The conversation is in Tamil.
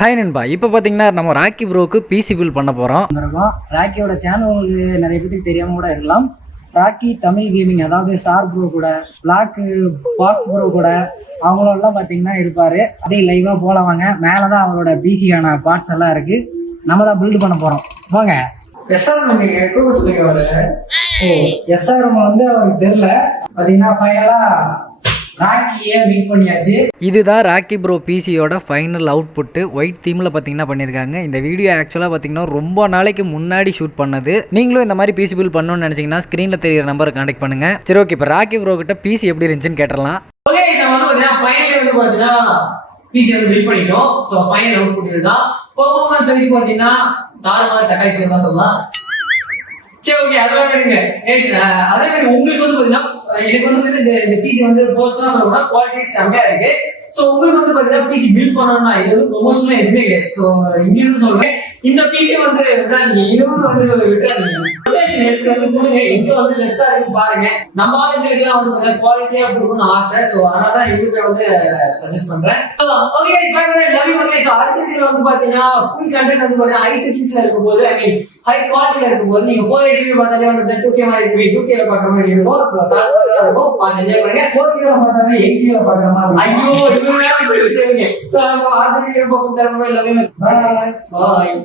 ஹாய் நண்பா, இப்போ பார்த்தீங்கன்னா நம்ம ராக்கி ப்ரோக்கு பிசி பில் பண்ண போகிறோம். ராக்கியோட சேனல் உங்களுக்கு நிறைய பேருக்கு தெரியாம கூட இருக்கலாம். ராக்கி தமிழ் கேமிங், அதாவது சார் ப்ரோ கூட, பிளாக் பாக்ஸ் ப்ரோ கூட அவங்களெல்லாம் பார்த்தீங்கன்னா இருப்பார். அப்படியே லைவாக போலவாங்க. மேலே தான் அவரோட பிசிக்கான பார்ட்ஸ் எல்லாம் இருக்குது. நம்ம தான் பில்டு பண்ண போகிறோம். வாங்க. எஸ்ஆர்எம் எஸ்ஆர்எம் வந்து அவருக்கு தெரில. பார்த்தீங்கன்னா ஃபைனலாக ராக்கியே மீட் பண்ணியாச்சு. இதுதான் ராக்கி ப்ரோ பிசியோட ஃபைனல் அவுட்புட்டு. ஒயிட் தீமில் பார்த்தீங்கன்னா பண்ணியிருக்காங்க. இந்த வீடியோ ஆக்சுவலாக பார்த்தீங்கன்னா ரொம்ப நாளைக்கு முன்னாடி ஷூட் பண்ணது. நீங்களும் இந்த மாதிரி பிசி பில் பண்ணணும்னு நினச்சிங்கன்னா ஸ்க்ரீனில் தெரியிற நம்பரை கான்டாக்ட் பண்ணுங்க. சரி, ஓகே. இப்போ ராக்கி ப்ரோ கிட்ட பிசி எப்படி இருந்துச்சுன்னு கேட்டுடலாம். ஓகே, நம்ம வந்து பார்த்தீங்கன்னா ஃபைனலி வந்து பார்த்தீங்கன்னா பிசி வந்து பில் பண்ணிட்டோம். ஸோ ஃபைனல் அவுட்புட் இதுதான். பெர்ஃபார்மன்ஸ் வைஸ் பார்த்தீங்கன்னா தாறுமாறு கட்டாய்ச்சி தான் சொல்லலாம். சரி, ஓகே. அதெல்லாம் விடுங்க. அதே மாதிரி உங்களுக்கு வந்து பார்த்தீங்கன்னா எனக்கு வந்து இந்த பிசி வந்து போஸ்ட்லாம் சொல்லக்கூட குவாலிட்டி செம்மையா இருக்கு. ஸோ உங்களுக்கு வந்து பார்த்தீங்கன்னா பிசி பில்ட் பண்ணணும்னா இது வந்து ப்ரொமோஷன்லாம் எதுவுமே கிடையாது. ஸோ இங்கிருந்து சொல்றேன், இந்த பிசி வந்து விடாதீங்க, இதுவும் வந்து விட்டுறாதீங்க. எடுத்து வந்து கொடுங்க. எங்க வந்து லெஸ்ஸா இருக்கு பாருங்க. நம்ம ஆளுங்களுக்குலாம் வந்து பார்த்தீங்கன்னா குவாலிட்டியா கொடுக்கணும்னு ஆசை. ஸோ அதனால தான் இவருக்கு வந்து சஜஸ்ட் பண்றேன். ஓகே, அடுத்த வீடியோ வந்து பார்த்தீங்கன்னா ஃபுல் கண்டென்ட் வந்து பார்த்தீங்கன்னா ஹை செட்டிங்ஸ்ல இருக்கும்போது, ஐ மீன் ஹை குவாலிட்டியில இருக்கும்போது நீங்க 480 பார்த்தாலே வந்து 2K மாதிரி இருக்கும், 2K பார்க்குற மாதிரி இருக்கும். ஸோ தாராளமா இருக்கும், பார்த்து என்ஜாய் பண்ணுங்க. 4K பார்த்தாலே 8K பார்க்குற மாதிரி. ஐயோ, இது வேற போய் வச்சிருக்கீங்க. ஸோ அடுத்த வீடியோ பார்ப்போம். பாய் பாய்.